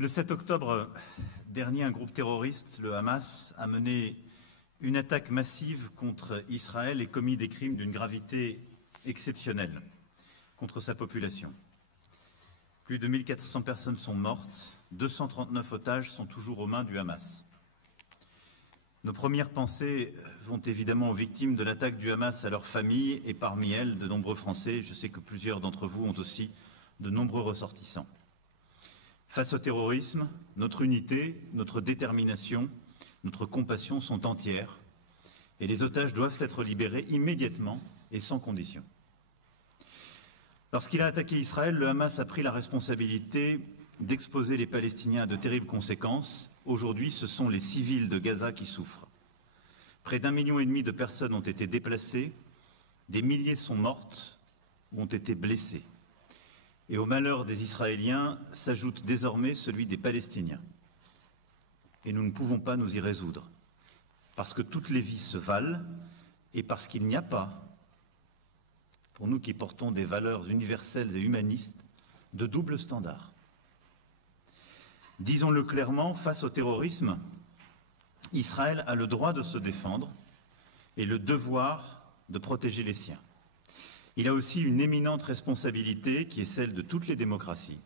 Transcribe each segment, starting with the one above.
Le 7 octobre dernier, un groupe terroriste, le Hamas, a mené une attaque massive contre Israël et commis des crimes d'une gravité exceptionnelle contre sa population. Plus de 1400 personnes sont mortes, 239 otages sont toujours aux mains du Hamas. Nos premières pensées vont évidemment aux victimes de l'attaque du Hamas, à leurs familles et parmi elles de nombreux Français. Je sais que plusieurs d'entre vous ont aussi de nombreux ressortissants. Face au terrorisme, notre unité, notre détermination, notre compassion sont entières et les otages doivent être libérés immédiatement et sans condition. Lorsqu'il a attaqué Israël, le Hamas a pris la responsabilité d'exposer les Palestiniens à de terribles conséquences. Aujourd'hui, ce sont les civils de Gaza qui souffrent. Près d'1,5 million de personnes ont été déplacées, des milliers sont mortes ou ont été blessées. Et au malheur des Israéliens s'ajoute désormais celui des Palestiniens. Et nous ne pouvons pas nous y résoudre, parce que toutes les vies se valent et parce qu'il n'y a pas, pour nous qui portons des valeurs universelles et humanistes, de double standard. Disons-le clairement, face au terrorisme, Israël a le droit de se défendre et le devoir de protéger les siens. Il a aussi une éminente responsabilité qui est celle de toutes les démocraties,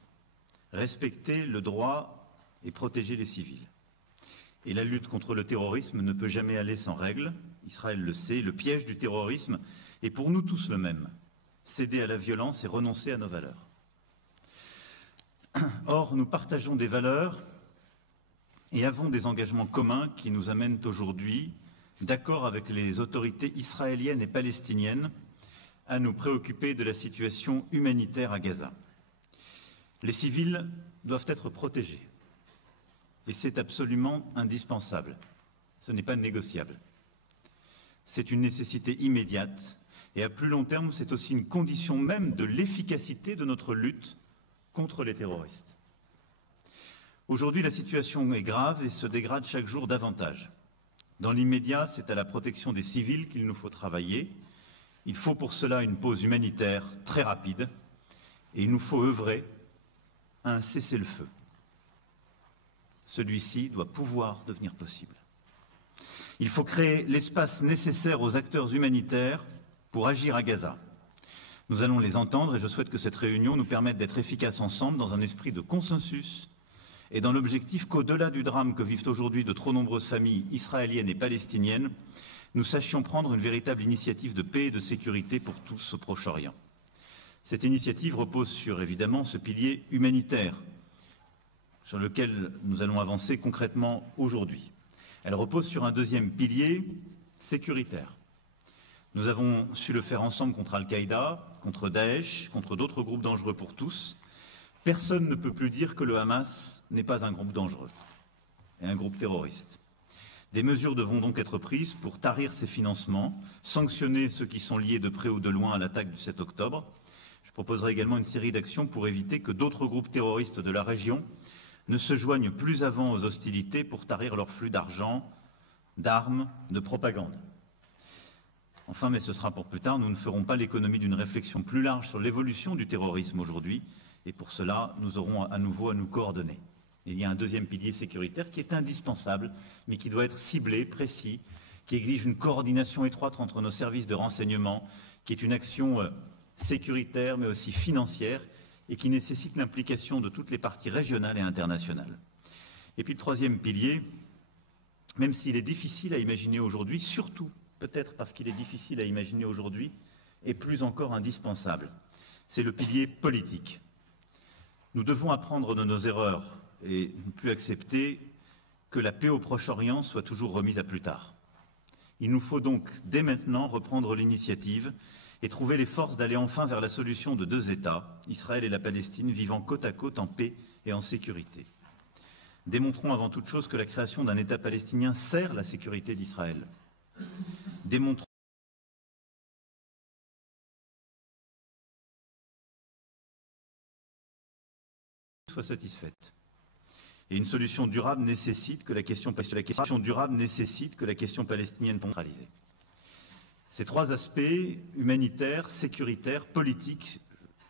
respecter le droit et protéger les civils. Et la lutte contre le terrorisme ne peut jamais aller sans règles. Israël le sait, le piège du terrorisme est pour nous tous le même, céder à la violence et renoncer à nos valeurs. Or, nous partageons des valeurs et avons des engagements communs qui nous amènent aujourd'hui, d'accord avec les autorités israéliennes et palestiniennes, à nous préoccuper de la situation humanitaire à Gaza. Les civils doivent être protégés et c'est absolument indispensable. Ce n'est pas négociable. C'est une nécessité immédiate et à plus long terme, c'est aussi une condition même de l'efficacité de notre lutte contre les terroristes. Aujourd'hui, la situation est grave et se dégrade chaque jour davantage. Dans l'immédiat, c'est à la protection des civils qu'il nous faut travailler. Il faut pour cela une pause humanitaire très rapide et il nous faut œuvrer à un cessez-le-feu. Celui-ci doit pouvoir devenir possible. Il faut créer l'espace nécessaire aux acteurs humanitaires pour agir à Gaza. Nous allons les entendre et je souhaite que cette réunion nous permette d'être efficaces ensemble dans un esprit de consensus et dans l'objectif qu'au-delà du drame que vivent aujourd'hui de trop nombreuses familles israéliennes et palestiniennes, nous sachions prendre une véritable initiative de paix et de sécurité pour tous au Proche-Orient. Cette initiative repose sur, évidemment, ce pilier humanitaire sur lequel nous allons avancer concrètement aujourd'hui. Elle repose sur un deuxième pilier sécuritaire. Nous avons su le faire ensemble contre Al-Qaïda, contre Daesh, contre d'autres groupes dangereux pour tous. Personne ne peut plus dire que le Hamas n'est pas un groupe dangereux et un groupe terroriste. Des mesures devront donc être prises pour tarir ces financements, sanctionner ceux qui sont liés de près ou de loin à l'attaque du 7 octobre. Je proposerai également une série d'actions pour éviter que d'autres groupes terroristes de la région ne se joignent plus avant aux hostilités pour tarir leur flux d'argent, d'armes, de propagande. Enfin, mais ce sera pour plus tard, nous ne ferons pas l'économie d'une réflexion plus large sur l'évolution du terrorisme aujourd'hui, et pour cela, nous aurons à nouveau à nous coordonner. Il y a un deuxième pilier sécuritaire qui est indispensable, mais qui doit être ciblé, précis, qui exige une coordination étroite entre nos services de renseignement, qui est une action sécuritaire, mais aussi financière, et qui nécessite l'implication de toutes les parties régionales et internationales. Et puis le troisième pilier, même s'il est difficile à imaginer aujourd'hui, surtout peut-être parce qu'il est difficile à imaginer aujourd'hui, est plus encore indispensable. C'est le pilier politique. Nous devons apprendre de nos erreurs et ne plus accepter que la paix au Proche-Orient soit toujours remise à plus tard. Il nous faut donc dès maintenant reprendre l'initiative et trouver les forces d'aller enfin vers la solution de deux États, Israël et la Palestine, vivant côte à côte en paix et en sécurité. Démontrons avant toute chose que la création d'un État palestinien sert la sécurité d'Israël. Démontrons soit satisfaite. Et une solution durable nécessite que la question palestinienne soit neutralisée. Ces trois aspects, humanitaires, sécuritaires, politiques,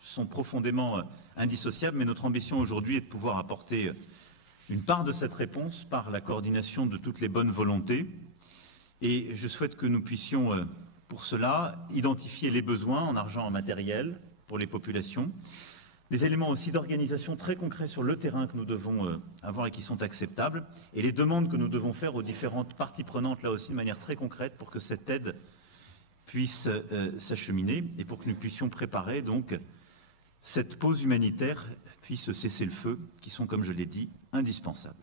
sont profondément indissociables, mais notre ambition aujourd'hui est de pouvoir apporter Une part de cette réponse par la coordination de toutes les bonnes volontés. Et je souhaite que nous puissions, pour cela, identifier les besoins en argent et en matériel pour les populations, des éléments aussi d'organisation très concrets sur le terrain que nous devons avoir et qui sont acceptables, et les demandes que nous devons faire aux différentes parties prenantes, là aussi de manière très concrète, pour que cette aide puisse s'acheminer et pour que nous puissions préparer donc cette pause humanitaire puis ce cessez-le-feu qui sont, comme je l'ai dit, indispensables.